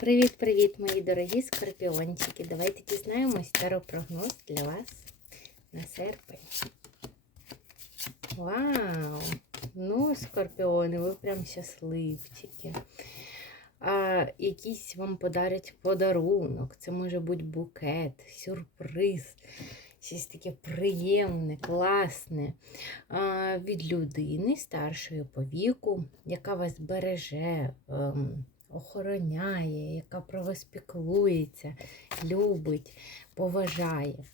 Привіт-привіт, мої дорогі скорпіончики! Давайте дізнаємось таропрогноз для вас на серпень. Вау! Ну, скорпіони, ви прям щасливчики. А, Якийсь вам подарять подарунок. Це може бути букет, сюрприз, щось таке приємне, класне. Від людини старшої по віку, яка вас береже. Охороняє, яка про вас піклується, любить, поважає.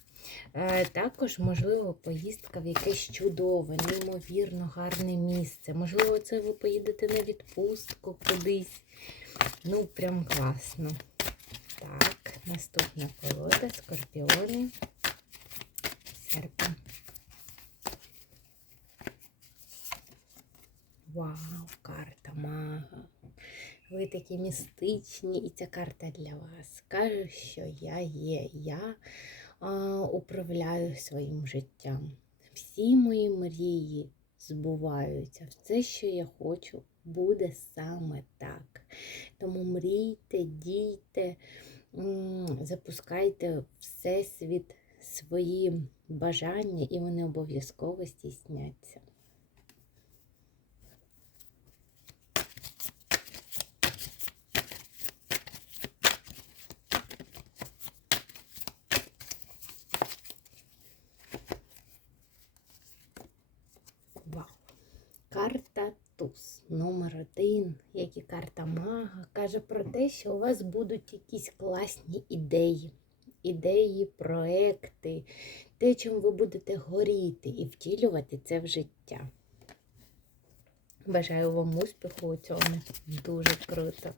Е, Також, можливо, поїздка в якесь чудове, неймовірно гарне місце. Можливо, це ви поїдете на відпустку кудись. Ну, прям класно. Так, наступна колода, скорпіони. Серпень. Вау, карта мага. Ви такі містичні, і ця карта для вас. Каже, що я є, я а, управляю своїм життям. Всі мої мрії збуваються. Все, що я хочу, буде саме так. Тому мрійте, дійте, запускайте всесвіт свої бажання, і вони обов'язково здійсняться. Вау! Карта туз номер один, як і карта мага, каже про те, що у вас будуть якісь класні ідеї, ідеї, проекти, те, чим ви будете горіти і втілювати це в життя. Бажаю вам успіху у цьому. Дуже круто.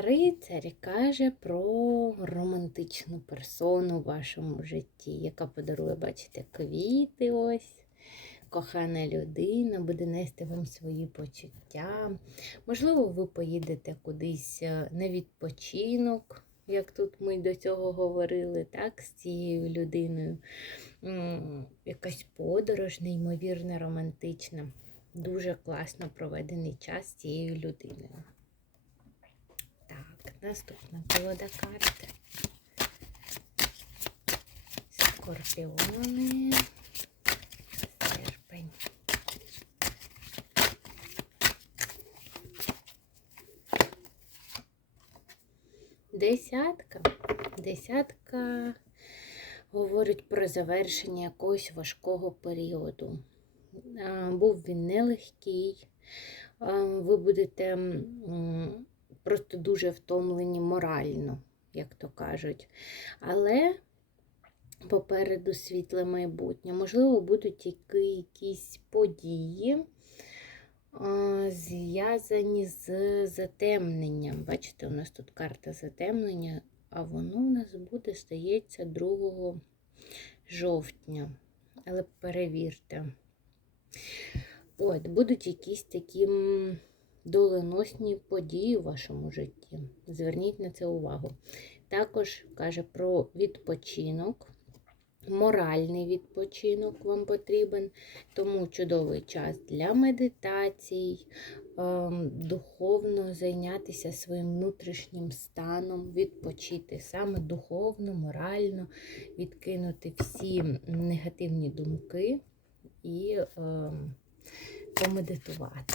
А рицар каже про романтичну персону в вашому житті, яка подарує, бачите, квіти ось. Кохана людина буде нести вам свої почуття. Можливо, ви поїдете кудись е, на відпочинок, як тут ми до цього говорили, так, з цією людиною. Якась подорож, неймовірно романтична. Дуже класно проведений час з цією людиною. Так, наступна колода карт. Скорпіони. Серпень. Десятка. Десятка говорить про завершення якогось важкого періоду. Був він нелегкий. Ви будете просто дуже втомлені морально, як то кажуть. Але попереду світле майбутнє. Можливо, будуть які- якісь події, зв'язані з затемненням. Бачите, у нас тут карта затемнення, а воно у нас буде, здається, 2 жовтня. Але перевірте. От, будуть якісь такі доленосні події в вашому житті. Зверніть на це увагу. Також каже про відпочинок. Моральний відпочинок вам потрібен, тому чудовий час для медитацій, ем, духовно зайнятися своїм внутрішнім станом, відпочити саме духовно, морально, відкинути всі негативні думки і ем, помедитувати.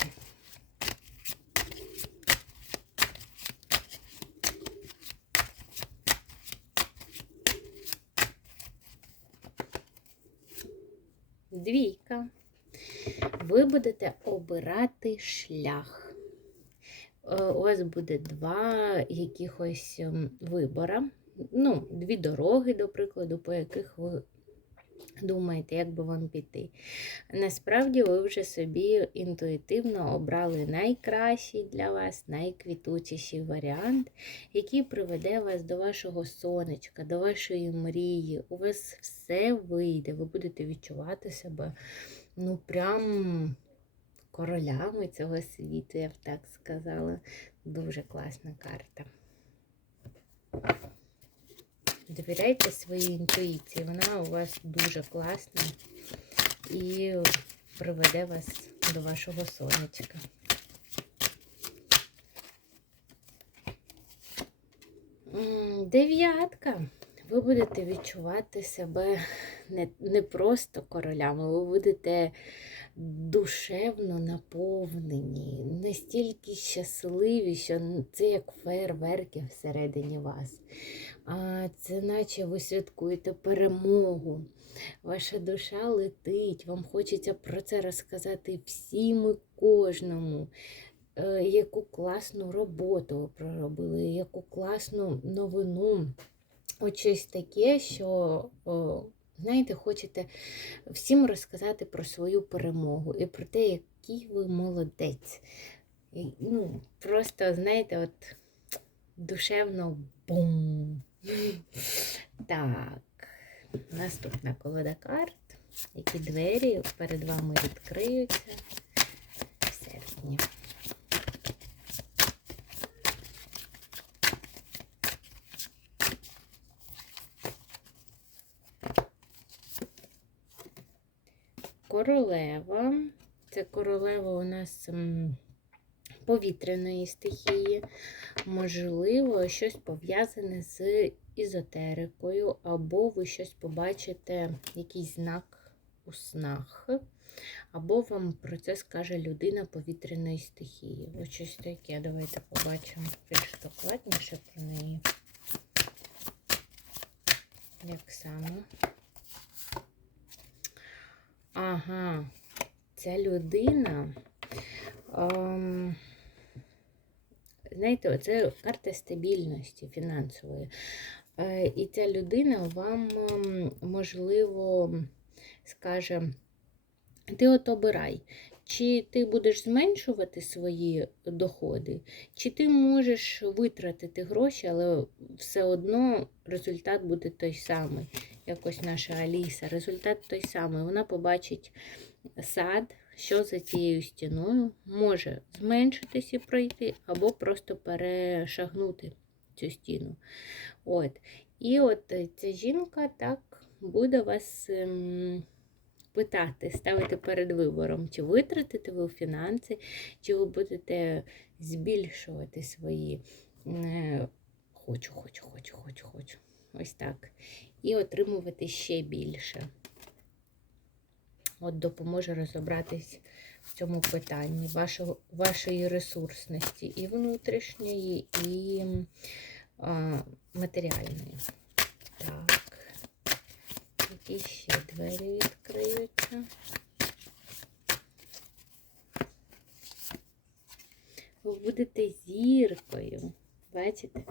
Двійка. Ви будете обирати шлях. Е, У вас буде два якихось ем, вибора. Ну, дві дороги, до прикладу, по яких ви думаєте, як би вам піти. Насправді ви вже собі інтуїтивно обрали найкращий для вас, найквітучіший варіант, який приведе вас до вашого сонечка, до вашої мрії. У вас все вийде, ви будете відчувати себе ну прям королями цього світу, я б так сказала. Дуже класна карта. Довіряйте своїй інтуїції, вона у вас дуже класна і приведе вас до вашого сонечка. Дев'ятка. Ви будете відчувати себе не, не просто королями, ви будете душевно наповнені, настільки щасливі, що це як фейерверки всередині вас. А це наче ви святкуєте перемогу. Ваша душа летить, вам хочеться про це розказати всім і кожному. Е, Яку класну роботу ви проробили, яку класну новину. От щось таке, що, знаєте, хочете всім розказати про свою перемогу і про те, який ви молодець. І, ну, просто, знаєте, от душевно бум. Так, наступна колода карт. Які двері перед вами відкриються в серпні. Королева. Це королева у нас повітряної стихії. Можливо, щось пов'язане з ізотерикою, або ви щось побачите, якийсь знак у снах, або вам про це скаже людина повітряної стихії. Ось щось таке. Давайте побачимо більш докладніше про неї. Як саме? Ага, ця людина. Ем, знаєте, це карта стабільності фінансової. Е, і ця людина вам, ем, можливо, скаже: ти от обирай, чи ти будеш зменшувати свої доходи, чи ти можеш витратити гроші, але все одно результат буде той самий. Якось наша Аліса. Результат той самий. Вона побачить сад, що за цією стіною може зменшитись і пройти, або просто перешагнути цю стіну. От. І от ця жінка так буде вас ем, питати, ставити перед вибором, чи витратите ви фінанси, чи ви будете збільшувати свої е, хочу, хочу, хочу, хочу, хочу. Ось так. І отримувати ще більше. От допоможе розібратись в цьому питанні вашого, вашої ресурсності і внутрішньої, і а, матеріальної. Так. Які ще двері відкриються? Ви будете зіркою. Бачите?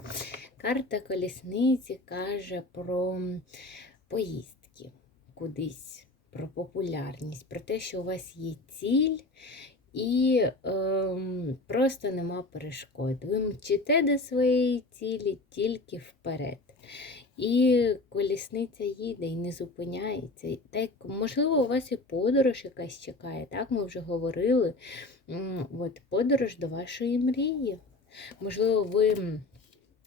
Карта колісниці каже про поїздки кудись, про популярність, про те, що у вас є ціль і ем, просто нема перешкод. Ви мчите до своєї цілі тільки вперед. І колісниця їде і не зупиняється. Так, можливо, у вас і подорож якась чекає. Так, ми вже говорили. От, подорож до вашої мрії. Можливо, ви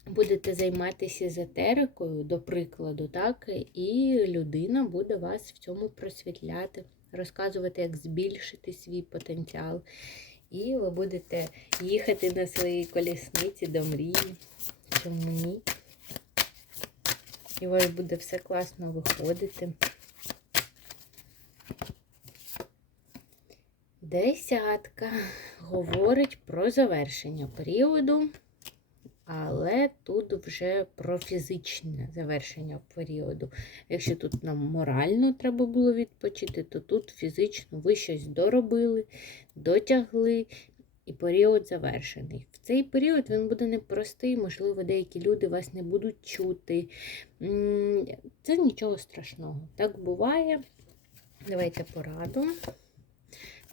будете займатися езотерикою, до прикладу, так, і людина буде вас в цьому просвітляти, розказувати, як збільшити свій потенціал. І ви будете їхати на своїй колісниці до мрії. Чому ні? І у вас буде все класно виходити. Десятка говорить про завершення періоду, але тут вже про фізичне завершення періоду. Якщо тут нам морально треба було відпочити, то тут фізично ви щось доробили, дотягли, і період завершений. В цей період він буде непростий, можливо, деякі люди вас не будуть чути. Це нічого страшного. Так буває. Давайте пораду.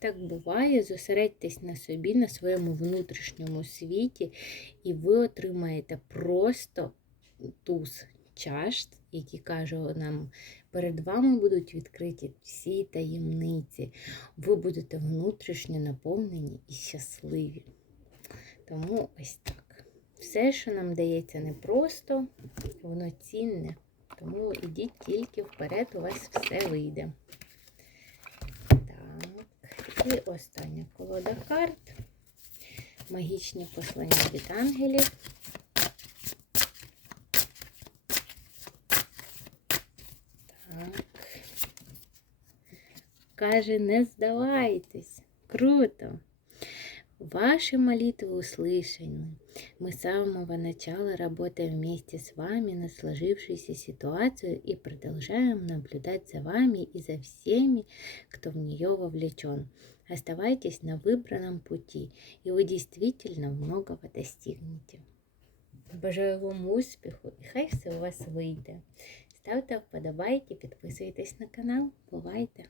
Так буває, зосередьтесь на собі, на своєму внутрішньому світі, і ви отримаєте просто туз чаш, які каже нам, перед вами будуть відкриті всі таємниці. Ви будете внутрішньо наповнені і щасливі. Тому ось так. Все, що нам дається непросто, воно цінне. Тому ідіть тільки вперед, у вас все вийде. Так, і остання колода карт. Магічні послання від ангелів. Так. Каже, не здавайтесь. Круто. Ваши молитвы услышаны. Мы с самого начала работаем вместе с вами на сложившуюся ситуацию и продолжаем наблюдать за вами и за всеми, кто в нее вовлечен. Оставайтесь на выбранном пути, и вы действительно многого достигнете. Бажаю вам успіху і хай все у вас вийде. Ставте вподобайки, підписуйтесь на канал. Бувайте!